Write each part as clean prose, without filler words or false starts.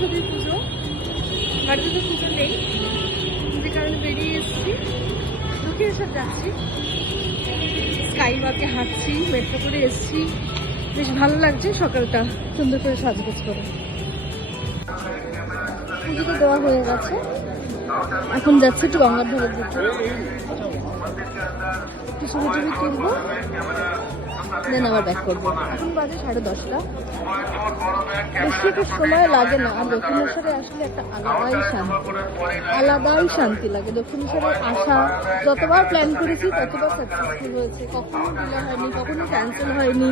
সরস্বতী পুজো, বাড়িতে তো পুজো নেই, যে কারণে বেরিয়ে এসেছি, দক্ষিণেশ্বর যাচ্ছি। স্কাই ওয়াকে হাঁটছি, মেট্রো করে এসেছি, বেশ ভালো লাগছে। সকালটা সুন্দর করে সাজগোজ করে পুজোটা দেওয়া হয়ে গেছে, এখন যাচ্ছি একটু গঙ্গার ধারের দিকে, একটু ছবি টবি তুলবো, দেন আবার ব্যাক করবো। এখন বাজে 10:30। বেশি একটা সময় লাগে না। আর দক্ষিণেশ্বরে আসলে একটা আলাদাই শান্তি লাগে। দক্ষিণেশ্বরে আসা যতবার প্ল্যান করেছি ততবার সাকসেসফুল হয়েছে, কখনো ডিলে হয়নি, কখনো ক্যান্সেল হয়নি।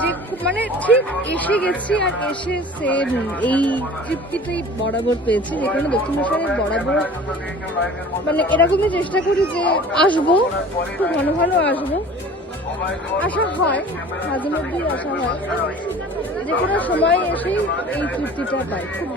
যে মানে ঠিক এসে গেছি, আর এসে সেম এই তৃপ্তিটাই বরাবর পেয়েছি, যেখানে দক্ষিণেশ্বরে বরাবর মানে এরকমই চেষ্টা করি যে আসবো, খুব ঘন ঘন আসবো, আসা হয়, মাঝে মধ্যেই আসা হয়, যে কোনো সময় এসেই এই তৃপ্তিটা পাই। খুব